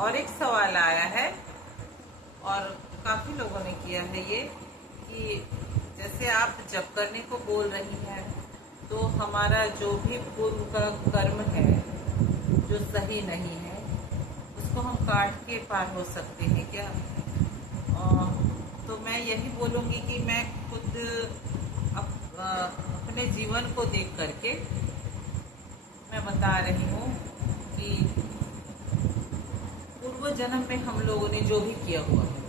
और एक सवाल आया है और काफी लोगों ने किया है ये कि जैसे आप जप करने को बोल रही हैं तो हमारा जो भी पूर्व का कर्म है जो सही नहीं है उसको हम काट के पार हो सकते हैं क्या? तो मैं यही बोलूँगी कि मैं खुद अपने जीवन को देख करके मैं बता रही हूँ कि पूर्व जन्म में हम लोगों ने जो भी किया हुआ है,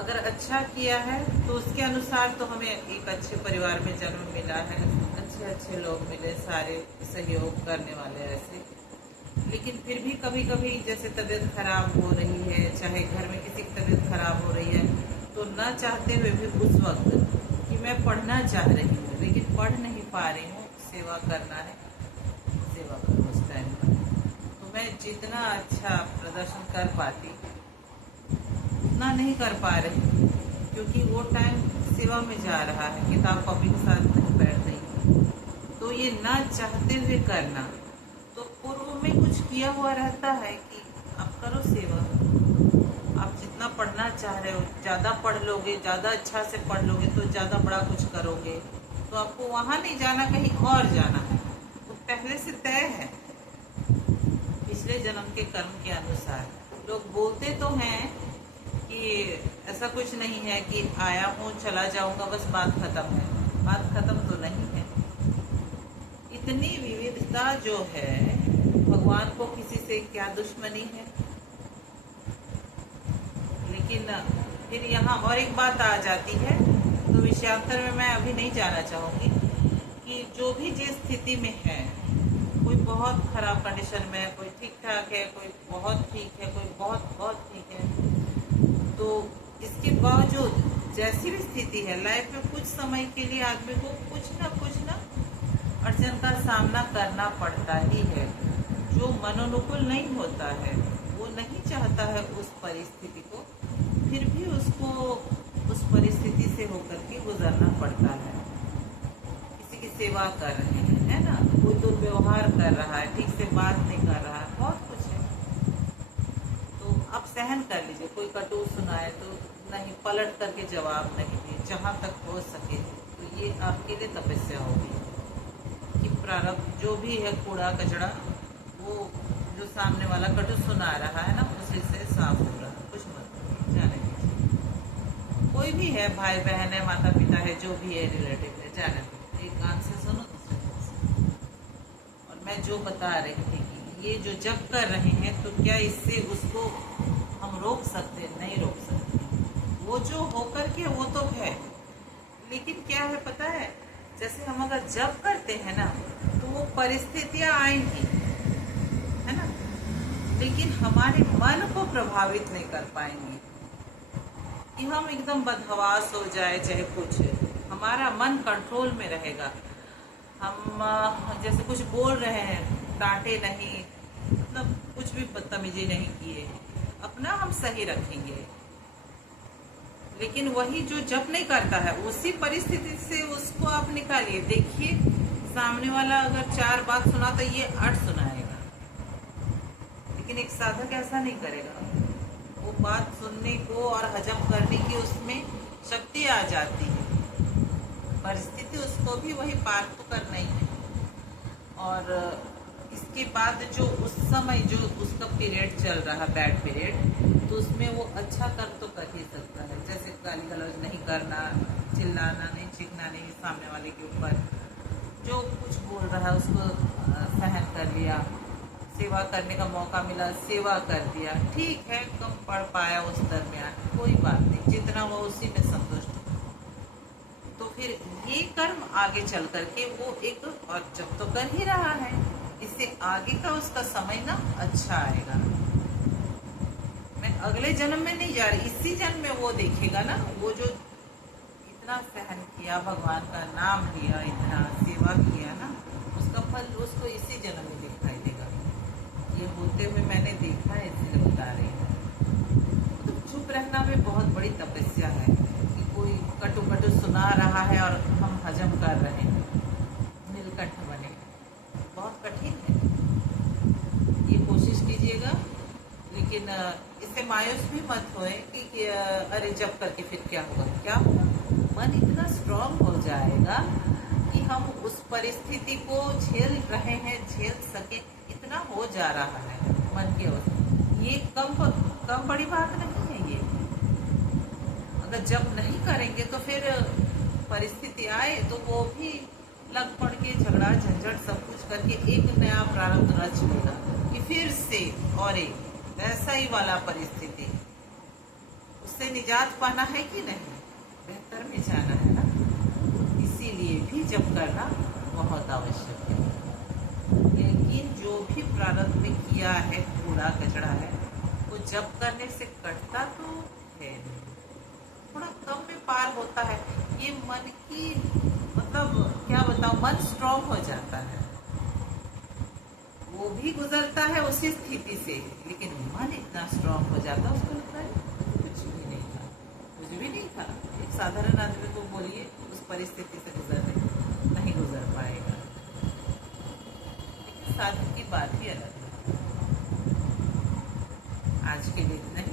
अगर अच्छा किया है तो उसके अनुसार तो हमें एक अच्छे परिवार में जन्म मिला है, अच्छे अच्छे लोग मिले, सारे सहयोग करने वाले ऐसे। लेकिन फिर भी कभी कभी जैसे तबीयत खराब हो रही है, चाहे घर में किसी की तबीयत खराब हो रही है, तो न चाहते हुए भी उस वक्त कि मैं पढ़ना चाह रही हूँ लेकिन पढ़ नहीं पा रही हूँ, सेवा करना है, सेवा करो उस टाइम पर। तो मैं जितना अच्छा प्रदर्शन कर पाती उतना नहीं कर पा रही क्योंकि वो टाइम सेवा में जा रहा है, किताब कॉपी के साथ नहीं बैठ रही। तो ये ना चाहते हुए करना, तो पूर्व में कुछ किया हुआ रहता है कि आप करो सेवा। आप जितना पढ़ना चाह रहे हो, ज़्यादा पढ़ लोगे, ज़्यादा अच्छा से पढ़ लोगे तो ज़्यादा बड़ा कुछ करोगे। तो आपको वहाँ नहीं जाना, कहीं और जाना है, वो पहले से तय है पिछले जन्म के कर्म के अनुसार। लोग बोलते तो हैं कि ऐसा कुछ नहीं है कि आया हूँ चला जाऊंगा बस बात खत्म है, बात खत्म तो नहीं है। इतनी विविधता जो है, भगवान को किसी से क्या दुश्मनी है। लेकिन फिर यहाँ और एक बात आ जाती है, तो विषयांतर में मैं अभी नहीं जाना चाहूँगी कि जो भी जिस स्थिति में है, कोई बहुत खराब कंडीशन में है, कोई ठीक ठाक है, कोई बहुत ठीक है, कोई बहुत बहुत ठीक है, तो इसके बावजूद जैसी भी स्थिति है लाइफ में, कुछ समय के लिए आदमी को कुछ ना अड़चन का सामना करना पड़ता ही है। जो मनोनुकूल नहीं होता है, वो नहीं चाहता है उस परिस्थिति को, फिर भी उसको उस परिस्थिति से होकर के गुजरना पड़ता है। किसी की सेवा कर रहे हैं, है ना, कोई दुर्व्यवहार कर रहा है, ठीक से बात नहीं कर रहा है, बहुत कुछ है, तो आप सहन कर लीजिए। कोई कटु सुनाए तो नहीं, पलट करके जवाब नहीं दिए जहाँ तक हो सके। तो ये आपके लिए तपस्या होगी कि प्रारब्ध जो भी है, कूड़ा कचड़ा, वो जो सामने वाला कटु सुना रहा है ना, उसी से साफ हो रहा है, कुछ मत जाने दीजिए। कोई भी है, भाई बहन है, माता पिता है, जो भी है, रिलेटिव है, जाने दीजिए। एक कान से सुनो, दूसरे कान से। और मैं जो बता रही थी कि ये जो जब कर रहे हैं, तो क्या इससे उसको हम रोक सकते? नहीं रोक सकते। वो जो होकर के वो तो है, लेकिन क्या है पता है, जैसे हम अगर जब करते हैं ना, तो वो परिस्थितियां आएंगी, है ना, लेकिन हमारे मन को प्रभावित नहीं कर पाएंगी कि हम एकदम बदहवास हो जाए, चाहे कुछ, हमारा मन कंट्रोल में रहेगा। हम जैसे कुछ बोल रहे हैं, डांटे नहीं, मतलब कुछ भी बदतमीजी नहीं किए, अपना हम सही रखेंगे। लेकिन वही जो जब नहीं करता है, उसी परिस्थिति से उसको आप निकालिए, देखिए सामने वाला अगर 4 बात सुना तो ये 8 सुनाएगा, लेकिन एक साधक ऐसा नहीं करेगा। वो बात सुनने को और हजम करने की उसमें शक्ति आ जाती है, परिस्थिति उसको भी वही पार तो करना ही है। और इसके बाद जो उस समय जो उसका पीरियड चल रहा, बैड पीरियड, तो उसमें वो अच्छा कर तो कर ही सकता है। जैसे गाली गलौज नहीं करना, चिल्लाना नहीं, चीखना नहीं सामने वाले के ऊपर, जो कुछ बोल रहा है उसको सहन कर लिया, सेवा करने का मौका मिला, सेवा कर दिया, ठीक है, कम पढ़ पाया उस दरमियान, कोई बात नहीं, जितना वो उसी में संतुष्ट। तो फिर ये कर्म आगे चल करके वो एक और जब तो कर ही रहा है, इससे आगे का उसका समय ना अच्छा आएगा। मैं अगले जन्म में नहीं जा रही, इसी जन्म में वो देखेगा ना, वो जो इतना सहन किया, भगवान का नाम लिया, इतना सेवा किया ना, उसका फल उसको इसी जन्म में दिखाई देगा। ये होते हुए मैंने देखा है, इसलिए बता रही हूँ। तो चुप रहना में बहुत बड़ी तपस्या है कि कोई कटु कटु सुना रहा है और हम हजम कर रहे हैं, नीलकंठ बने, बहुत कठिन है। ये कोशिश कीजिए लेकिन इससे मायूस भी मत होए कि अरे जब करके फिर क्या होगा, क्या होगा। मन इतना स्ट्रांग हो जाएगा कि हम उस परिस्थिति को झेल रहे हैं, झेल सके, इतना हो जा रहा है मन की अवस्था। ये कम बड़ी बात नहीं है ये। अगर जब नहीं करेंगे तो फिर परिस्थिति आए तो वो भी लग पड़ के झगड़ा झंझट सब कुछ करके एक नया प्रारंभ रच लेगा कि फिर से और एक वैसा ही वाला परिस्थिति। उससे निजात पाना है कि नहीं, बेहतर में जाना है ना। इसीलिए भी जब करना बहुत आवश्यक है। लेकिन जो भी प्रारंभ में किया है कूड़ा कचड़ा है, वो जब करने से कटता तो है नहीं, थोड़ा कम में पार होता है। ये मन की मतलब क्या बताऊं, मन स्ट्रांग हो जाता है। वो भी गुजरता है उसी स्थिति से, लेकिन मन इतना स्ट्रांग हो जाता है, उसको लगता है कुछ भी नहीं था, कुछ भी नहीं था। एक साधारण आदमी को बोलिए उस परिस्थिति से गुजरने, नहीं गुजर पाएगा। लेकिन साधन की बात ही अलग है। आज के लिए इतना ही।